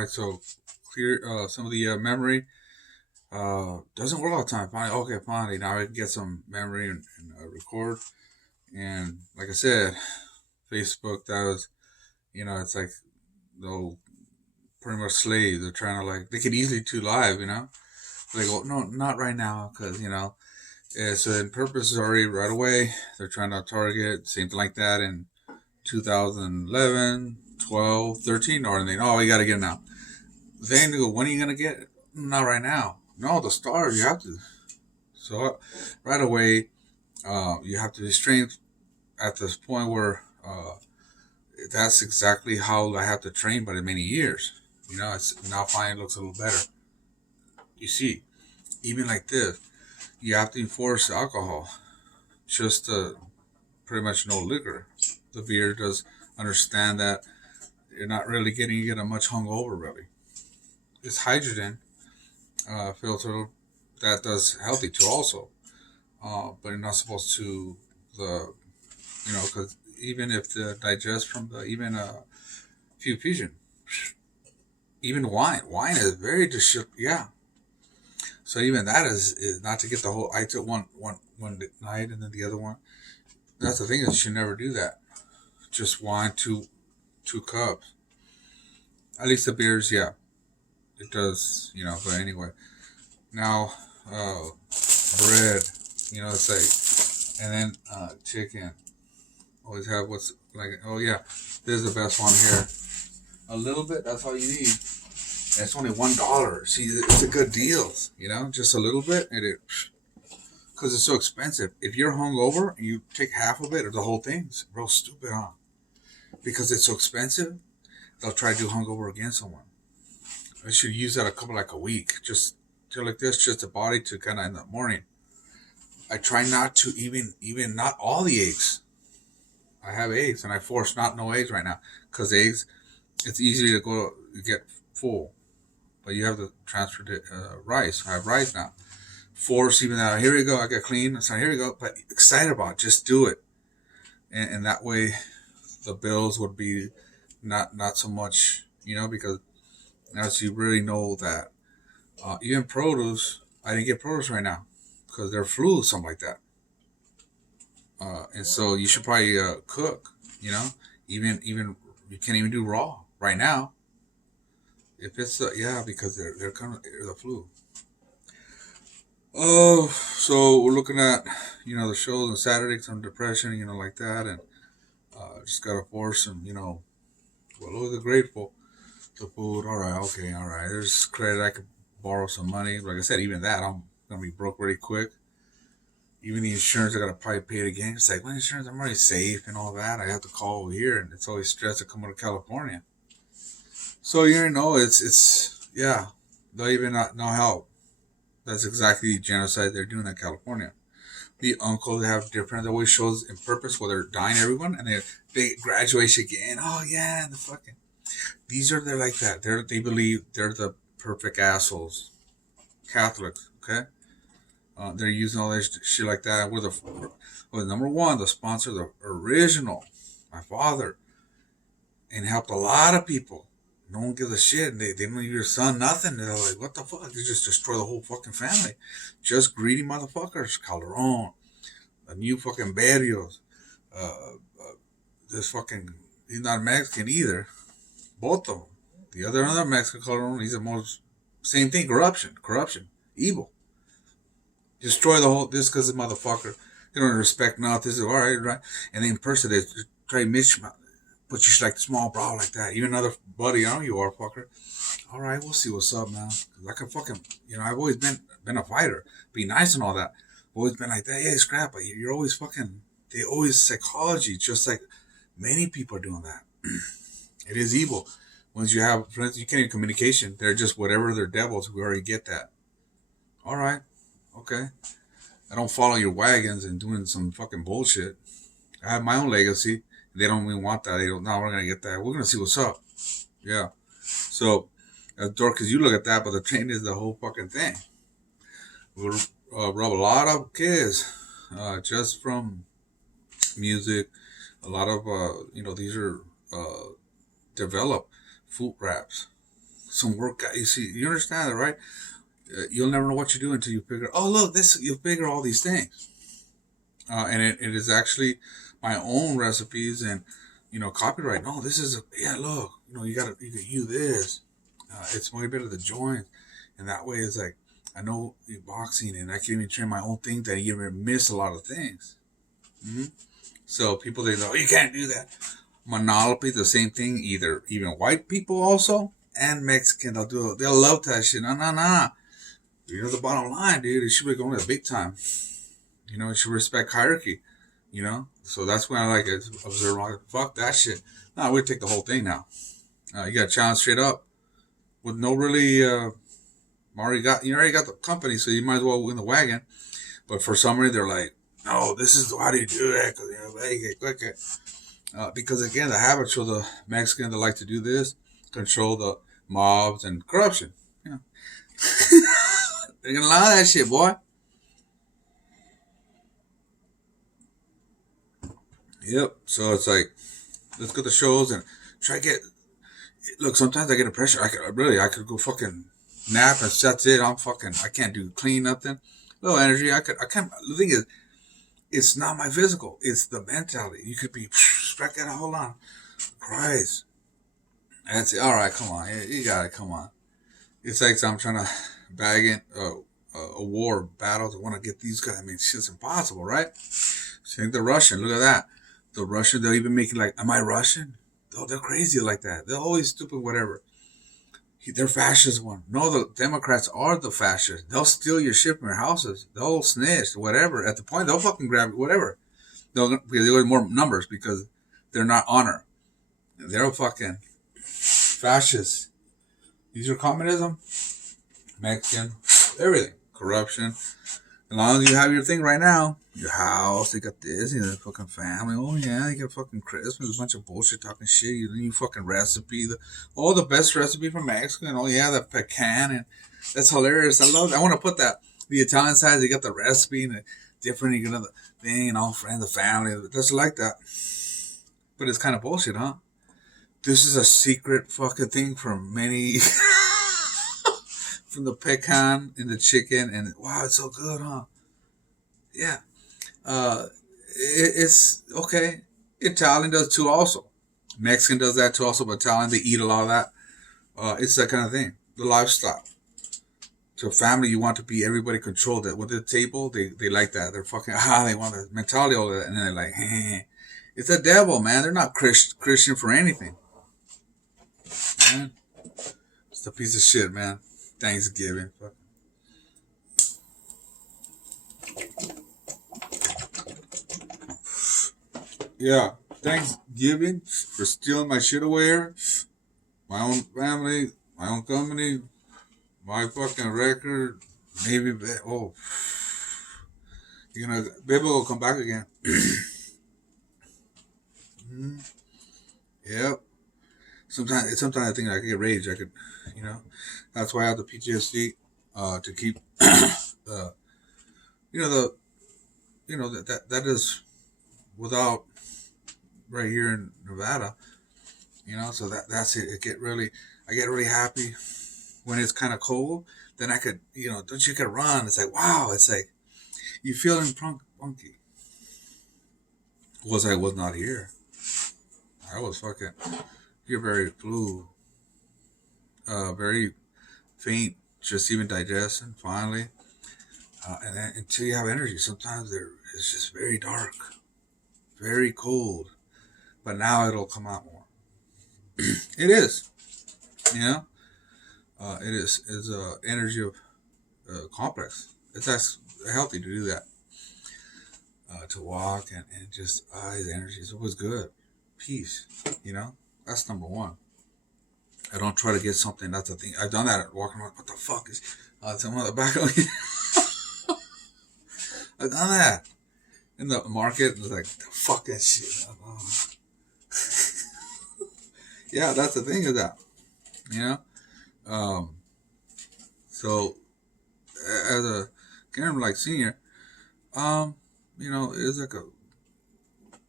right, so clear some of the memory. Doesn't work all the time. Finally, okay, finally, now I can get some memory and record. And like I said, Facebook, that was, it's like, they'll pretty much slave. They're trying to, like, they could easily do live, They go, no, not right now, because, so then purpose is already right away. They're trying to target, same thing like that in 2011, 12, 13, or they, oh, you got to get it now. Then they go, when are you going to get it? Not right now. No, the stars, you have to. So right away, you have to be trained at this point where that's exactly how I have to train by the many years. It's now finally looks a little better. You see, even like this, you have to enforce alcohol. Just pretty much no liquor. The beer does understand that you're not really getting to get a much hungover really. It's hydrogen filter that does healthy too also, but you're not supposed to the because even if the digest from the even fusion, even wine is very yeah. So even that is not to get the whole. I took one night and then the other one. That's the thing is you should never do that. Just wine two cups. At least the beers, yeah, it does. But anyway, now bread. It's like, and then chicken. Always have what's like. Oh yeah, this is the best one here. A little bit. That's all you need. And it's only $1. See, it's a good deal. Just a little bit, and because it's so expensive. If you're hungover and you take half of it or the whole thing, it's real stupid, huh? Because it's so expensive, they'll try to do hungover against someone. I should use that like a week, just to like this, just the body to kind of in the morning. I try not to even not all the eggs. I have eggs, and I force not no eggs right now because eggs, it's easy to go get full, but you have to transfer to rice. I have rice now. Force even that. Here we go. I get clean. So here we go. But excited about it. Just do it, and that way, the bills would be not so much. Because as you really know that even produce, I didn't get produce right now because they're flu, something like that. And so you should probably cook. Even you can't even do raw right now. If it's yeah, because they're kind of the flu. Oh, so we're looking at the shows on Saturday, some depression, like that, and just gotta force them. Well, look, they're grateful. The food, all right, okay, all right. There's credit. I could borrow some money. Like I said, even that, I'm gonna be broke really quick. Even the insurance, I gotta probably pay it again. It's like, well, insurance, I'm already safe and all that. I have to call over here, and it's always stress to come out of California. So it's yeah, they'll even not no help. That's exactly the genocide they're doing in California. The uncles have different. It always shows in purpose where they're dying everyone, and they graduation again. Oh yeah, the fucking they're like that. They believe they're the perfect assholes. Catholics, okay? They're using all this shit like that. We're number one, the sponsor, the original, my father, and helped a lot of people. No one gives a shit. They don't give your son nothing. They're like, what the fuck? They just destroy the whole fucking family. Just greedy motherfuckers. Calderon, the new fucking Barrios. This fucking, he's not Mexican either. Both of them. The other Mexican Calderon, he's the most, same thing, corruption, evil. Destroy the whole, this because the motherfucker, they don't respect nothing. This is all right, right? And then in person, they try to but you like small bra like that. Even another buddy, I know you are, fucker. All right, we'll see what's up now. Cause I can fucking, I've always been a fighter, be nice and all that. I've always been like that. Yeah, scrap, but you're always fucking. They always psychology, just like many people are doing that. It is evil. Once you have friends, you can't even communication. They're just whatever they're devils. We already get that. All right, okay. I don't follow your wagons and doing some fucking bullshit. I have my own legacy. They don't even want that. They don't. No, we're gonna get that. We're gonna see what's up. Yeah. So, as dark as you look at that, but the train is the whole fucking thing. We'll rob a lot of kids just from music. A lot of these are developed food raps. some workout. You see, you understand that, right? You'll never know what you do until you figure. Oh, look, this you figure all these things, and it is actually my own recipes and copyright. No, this is yeah. Look, you can use this. It's way better the joints, and that way it's like I know boxing, and I can even train my own thing that you even miss a lot of things. hmm So people they know you can't do that. Monopoly, the same thing. Either even white people also and Mexican, they'll love that shit. No, no, no. The bottom line, dude. It should be going to big time. You should respect hierarchy. So that's when I like it. Observe, like, fuck that shit. Nah, we take the whole thing now. You got to challenge straight up with no really. You already got the company, so you might as well win the wagon. But for some reason, they're like, no, this is how do you do that? Because again, the habits of the Mexicans that like to do this control the mobs and corruption. You know, they're gonna allow that shit, boy. Yep. So it's like, let's go to shows and try to get. Look, sometimes I get a pressure. I could go fucking nap and that's it. I can't do clean nothing. Low energy. I can't. The thing is, it's not my physical. It's the mentality. You could be strike out. Hold on, Christ. That's it. All right, come on. You got it. Come on. It's like I'm trying to bag in a war battle to want to get these guys. I mean, shit's impossible, right? Think the Russian. Look at that. The Russian. They'll even make it like, am I Russian? Oh, they're crazy like that. They're always stupid. Whatever. They're fascist one. No, the Democrats are the fascists. They'll steal your shit from your houses. They'll snitch, whatever. At the point, they'll fucking grab it, whatever. They'll get more numbers because they're not honor. They're fucking fascists. These are communism, Mexican, everything, corruption. As long as you have your thing right now, your house, they got this, you got fucking family. Oh yeah, you got fucking Christmas, a bunch of bullshit talking shit. You fucking recipe, the best recipe from Mexico. Oh yeah, the pecan, and that's hilarious. I love. I want to put that. The Italian side, they got the recipe and the different. You got the thing and all friends, the family. Just like that. But it's kind of bullshit, huh? This is a secret fucking thing from many. From the pecan and the chicken, and wow, it's so good, huh? Yeah. It's okay. Italian does too, also. Mexican does that too, also. But Italian, they eat a lot of that. It's that kind of thing. The lifestyle. To a family, you want to be everybody controlled. That with the table, they like that. They're fucking they want the mentality all of that, and then they're like, it's the devil, man. They're not Christian for anything, man. It's a piece of shit, man. Thanksgiving. Yeah, Thanksgiving for stealing my shit away. My own family, my own company, my fucking record. Maybe, baby will come back again. Mhm. Yep. Sometimes I think I could get rage. I could, you know. That's why I have the PTSD to keep, you know, the, that is without right here in Nevada. So that's it. I get really happy when it's kind of cold. Then I could, don't you could run? It's like wow. It's like you feeling funky. I was not here. I was fucking. You're very flu, very faint, just even digesting. Finally, and then until you have energy, sometimes it's just very dark, very cold. But now it'll come out more. It is, you know, it is. It's a energy of complex. It's healthy to do that, to walk and just his energy is always good. Peace, that's number one. I don't try to get something. That's the thing. I've done that walking around. What the fuck is? Someone on the back of me. I've done that in the market. It's like the fucking shit. Yeah, that's the thing is that you know. Um, so as a kind of like senior, it's like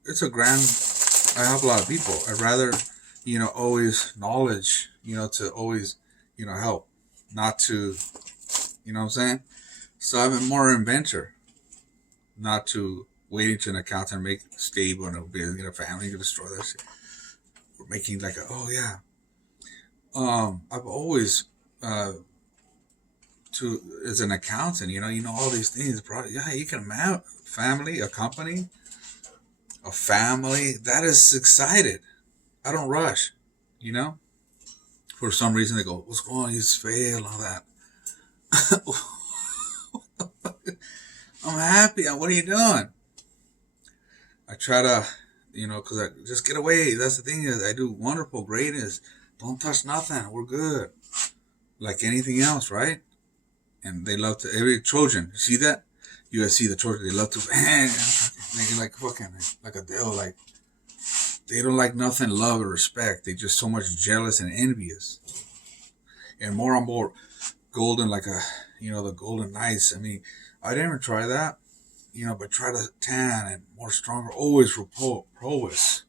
it's a grand. I help a lot of people. I'd rather, always knowledge, to always, help, not to, you know what I'm saying? So I'm more inventor, not to waiting to an accountant make stable and a business, get a family, to destroy that shit. We're making like oh yeah. I've always, to as an accountant, all these things. Yeah, you can map family, a company, a family that is excited. I don't rush, you know. For some reason, they go, "What's going on? He's failed, all that." I'm happy. What are you doing? I try to, because I just get away. That's the thing is, I do wonderful greatness. Don't touch nothing. We're good. Like anything else, right? And they love to, every Trojan, see that? You guys see the Trojan, they love to, they like fucking, like a devil, like, they don't like nothing, love or respect. They just so much jealous and envious. And more and more golden, like the golden knights. I mean, I didn't even try that, but try to tan and more stronger, always for prowess,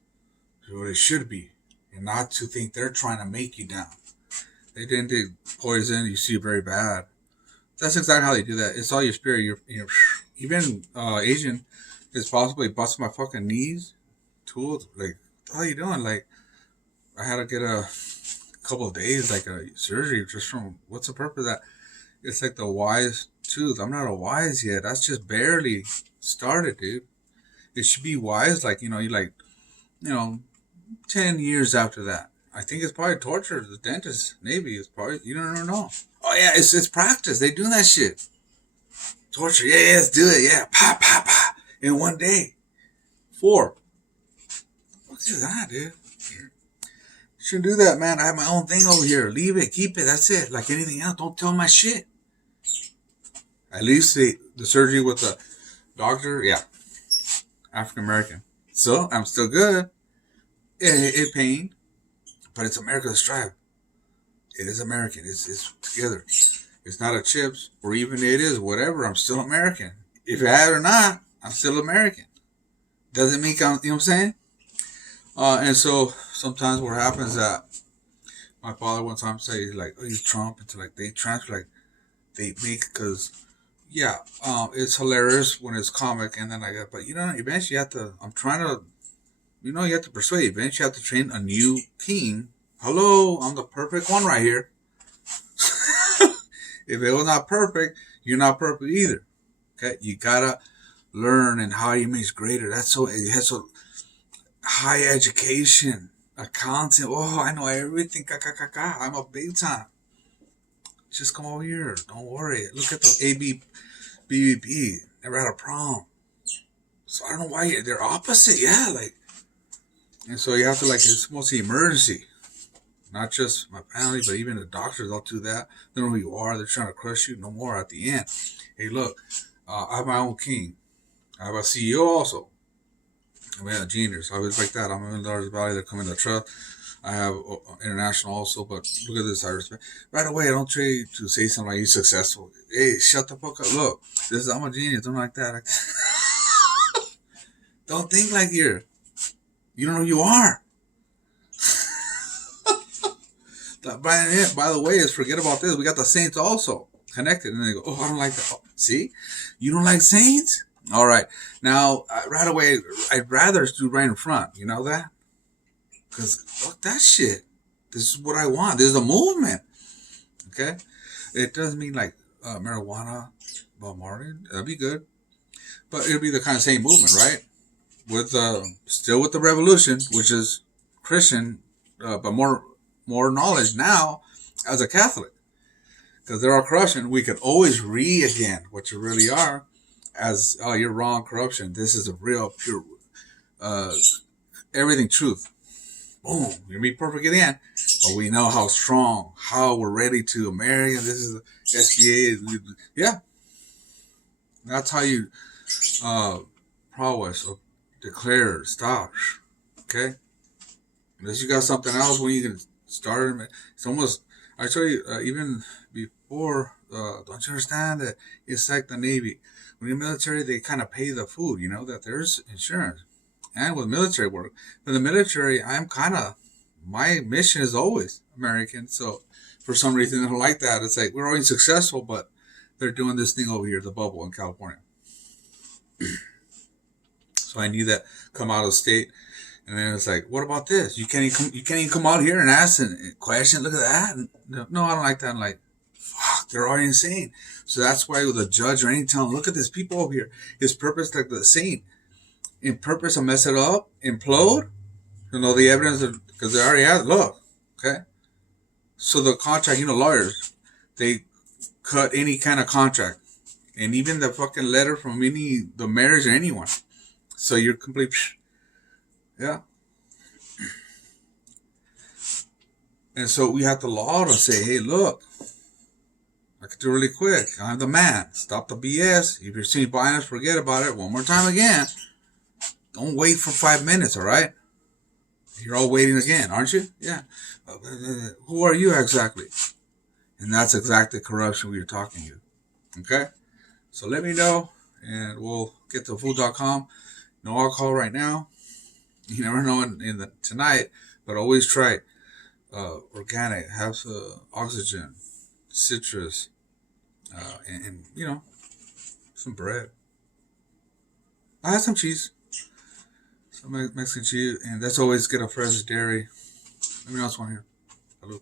what it should be, and not to think they're trying to make you down. They didn't do poison, you see very bad. That's exactly how they do that. It's all your spirit. You're even Asian is possibly bust my fucking knees. Tools like, how you doing? Like, I had to get a couple of days, like a surgery, just from what's the purpose of that? It's like the wise tooth. I'm not a wise yet. That's just barely started, dude. It should be wise, like, you like, 10 years after that. I think it's probably torture. The dentist, maybe it's probably, you don't know. Oh yeah, it's practice. They do that shit. Torture. Yeah, let's do it. Yeah, pa pa pa. In one day. 4. What's that, dude? Shouldn't do that, man. I have my own thing over here. Leave it, keep it. That's it. Like anything else, don't tell my shit. At least the surgery with the doctor, yeah, African American. So I'm still good. It pain, but it's America's tribe. It is American. It's together. It's not a chips, or even it is, whatever. I'm still American. If I had it or not, I'm still American. Doesn't mean I'm, you know what I'm saying? And so sometimes what happens that my father one time said, like, oh, he's Trump, into like they transfer, like they make, because yeah, it's hilarious when it's comic, and then like that. But eventually you have to. I'm trying to, you have to persuade. Eventually you have to train a new king. Hello, I'm the perfect one right here. If it was not perfect, you're not perfect either. Okay, you gotta learn and how you make greater. That's so it has so high education, accounting. Oh, I know everything. I'm a big time. Just come over here. Don't worry. Look at the BBB. Never had a problem. So I don't know why they're opposite. Yeah, like, and so you have to, like, it's mostly emergency. Not just my family, but even the doctors, they'll do that. They don't know who you are. They're trying to crush you. No more at the end. Hey, look, I have my own king. I have a CEO also. I mean, a genius. I was like that. I'm in the largest valley. They're coming to trust. I have international also, but look at this. I respect. Right away, I don't try to say something like, you're successful. Hey, shut the fuck up. Look, I'm a genius. Don't like that. Don't think like you don't know who you are. By the way, forget about this. We got the Saints also connected. And they go, oh, I don't like that. Oh, see? You don't like Saints? All right. Now, right away, I'd rather do right in front. You know that? Because, fuck that shit. This is what I want. This is a movement. Okay? It doesn't mean like marijuana, Bob Martin. That'd be good. But it'll be the kind of same movement, right? With still with the revolution, which is Christian, but more knowledge now as a Catholic. Because they're all corruption. We could always read again what you really are as, oh, you're wrong, corruption. This is a real, pure, everything truth. Boom. You'll be perfect at the end. But we know how strong, how we're ready to America. This is the SBA. Yeah. That's how you prowess or declare, stop. Okay? Unless you got something else when you can start. It's almost, I tell you, even before, don't you understand that it's like the Navy. When you're military, they kind of pay the food, that there's insurance. And with military work. For the military, my mission is always American. So for some reason they don't like that. It's like we're already successful, but they're doing this thing over here, the bubble in California. So I knew that come out of the state, and then it's like, what about this? You can't even come out here and ask and question. Look at that. And, no, I don't like that. I'm like, fuck, they're already insane. So that's why with a judge or any tell them, look at these people over here. His purpose, like the saint, in purpose to mess it up, implode. The evidence because they already have. Look, okay. So the contract, lawyers, they cut any kind of contract, and even the fucking letter from the marriage or anyone. So you're complete. Yeah. And so we have the law to say, hey, look, I could do really quick. I'm the man. Stop the BS. If you're seeing bias, forget about it. One more time again. Don't wait for 5 minutes, all right? You're all waiting again, aren't you? Yeah. Who are you exactly? And that's exactly corruption we were talking to. Okay? So let me know, and we'll get to fuutt.com. No alcohol right now. You never know tonight, but always try organic, have oxygen, citrus, and some bread. I had some cheese, some Mexican cheese, and that's always get a fresh dairy. Let me know what's one here. Hello.